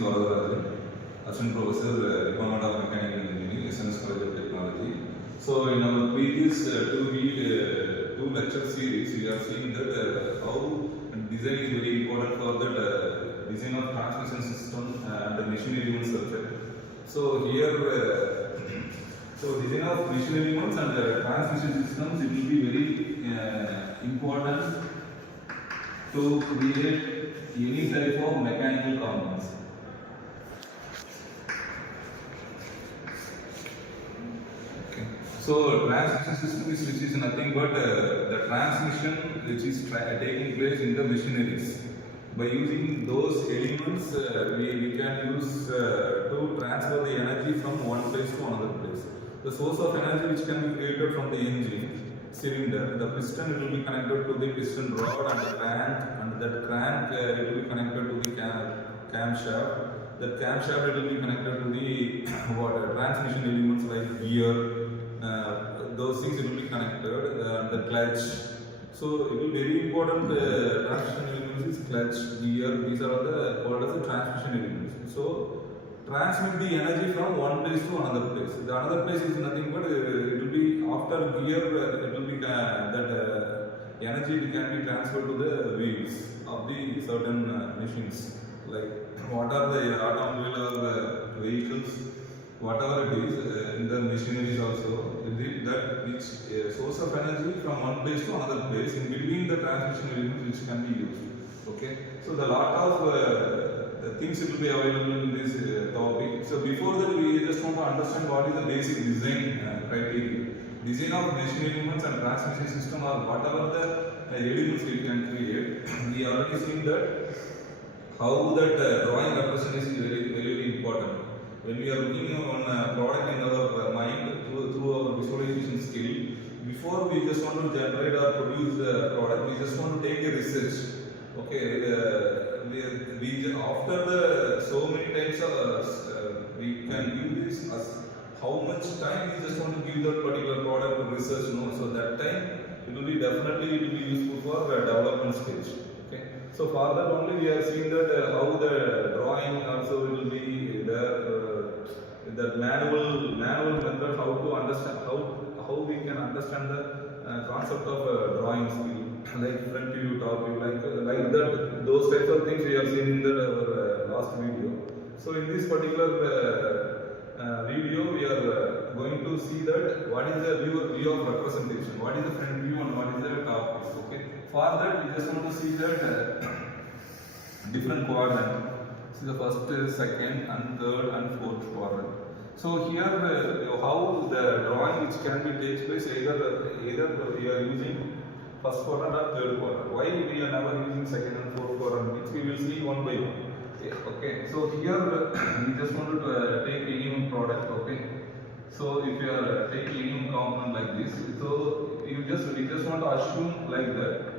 VARATHARASAN, Assistant Professor, Department of Mechanical Engineering, SNS College of Technology. So in our previous two lecture series, we are seeing that how design is very important for that design of transmission system and the machinery subject. So here, so design of machinery and transmission systems, it will be very important to create any type of mechanical components. Okay. So transmission system is which is nothing but the transmission which is taking place in the machineries. By using those elements, we can use to transfer the energy from one place to another place. The source of energy which can be created from the engine cylinder, the piston it will be connected to the piston rod and the crank, and that crank it will be connected to the camshaft. That camshaft it will be connected to the transmission elements like gear. Those things it will be connected. The clutch. So it will be very important. Transmission elements is clutch, gear. These are all called as the transmission elements. So transmit the energy from one place to another place. The another place is nothing but it will be after gear. It will be that energy can be transferred to the wheels of the certain machines. Like what are the automobile or vehicles, whatever it is in the machineries also. That which source of energy from one place to another place in between the transmission elements which can be used. Okay. So the lot of things will be available in this topic. So before that, we just want to understand what is the basic design criteria. Design of machine elements and transmission system or whatever the elements we can create. We already seen that how that drawing representation is very important. When we are looking on a product in our mind through our visualization skill, before we just want to generate or produce the product, we just want to take a research. Okay, we after the so many times we can give this as how much time we just want to give that particular product to research. No, so that time it will be definitely useful for development stage. Okay, so for that only we are seeing that how the drawing also will be there. The manual method how to understand how we can understand the concept of drawing skill, like front view, top view, like that. Those types of things we have seen in the last video. So in this particular video, we are going to see that what is the view of representation, what is the front view and what is the top view. Okay. For that, we just want to see that different quadrant. This is the first, second, and third, and fourth quadrant. So here, how the drawing which can be takes place either we are using first quadrant or third quadrant. Why we are never using second and fourth quadrant, which we will see one by one. Okay. So here we just want to take any one product. Okay. So if you are taking any one component like this, so we just want to assume like that.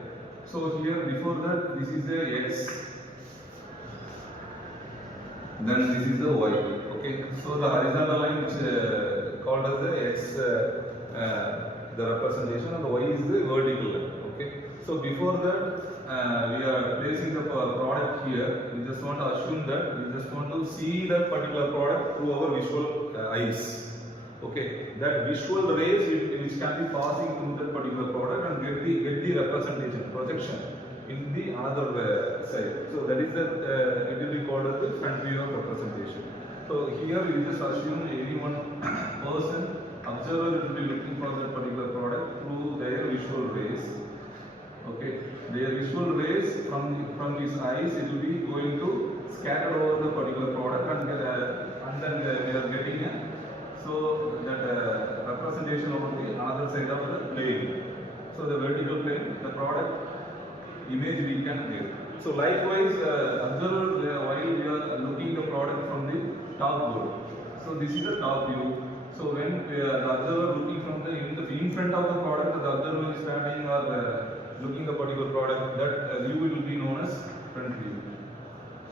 So here before that, this is the X. Then this is the Y. Okay. So the horizontal line which called as the X, the representation, and the Y is the vertical line. Okay. So before that, we are placing the product here. We just want to assume that we just want to see that particular product through our visual eyes. Okay. That visual rays which can be passing through that particular product and get the representation, projection in the other side. So that is the it will be called as the front view of representation. So here we just assume any one person, observer will be looking for that particular product through their visual rays. Okay, their visual rays from his eyes it will be going to scatter over the particular product and then we are getting a so that representation over the other side of the plane. So the vertical plane, the product image we can get. So likewise, observer while we are looking the product from the top view. So this is the top view. So when the observer looking from the in front of the product, the observer is standing or looking the particular product, that view will be known as front view.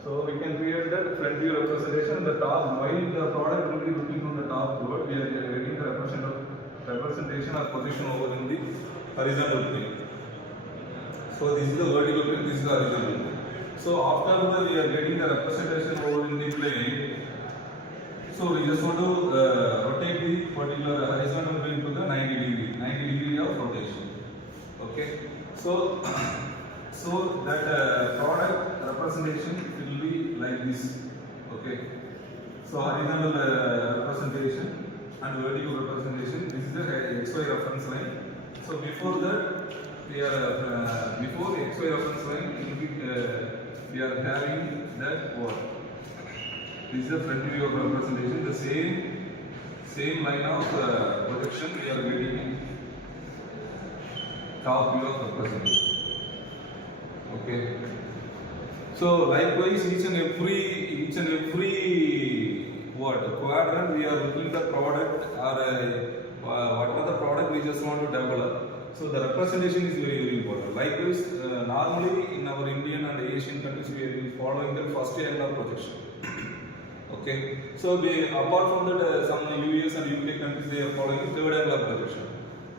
So we can create that front view representation. The top, while the product will be looking from the top view, we are getting the representation or position over in the horizontal plane. So this is the vertical plane, this is the horizontal plane. So after that we are getting the representation over in the plane. So we just want to rotate the particular horizontal plane to the 90 degree of rotation. Okay. So so that product representation will be like this. Okay. So horizontal representation and vertical representation. This is the XY reference line. So before that, we are before XY reference line, we are having that what? This is the front view of representation. The same line of projection we are getting in top view of representation. Okay. So likewise, each and every what quadrant we are looking the product or whatever the product we just want to develop. So the representation is very important. Likewise, normally in our Indian and Asian countries we are following the first angle of projection. Okay. So apart from that, some US and UK countries they are following the third angle of projection.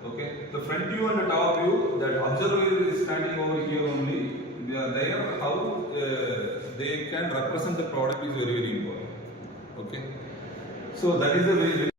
Okay. The front view and the top view, that observer is standing over here only. They are there. How they can represent the product is very important. Okay. So that is the way.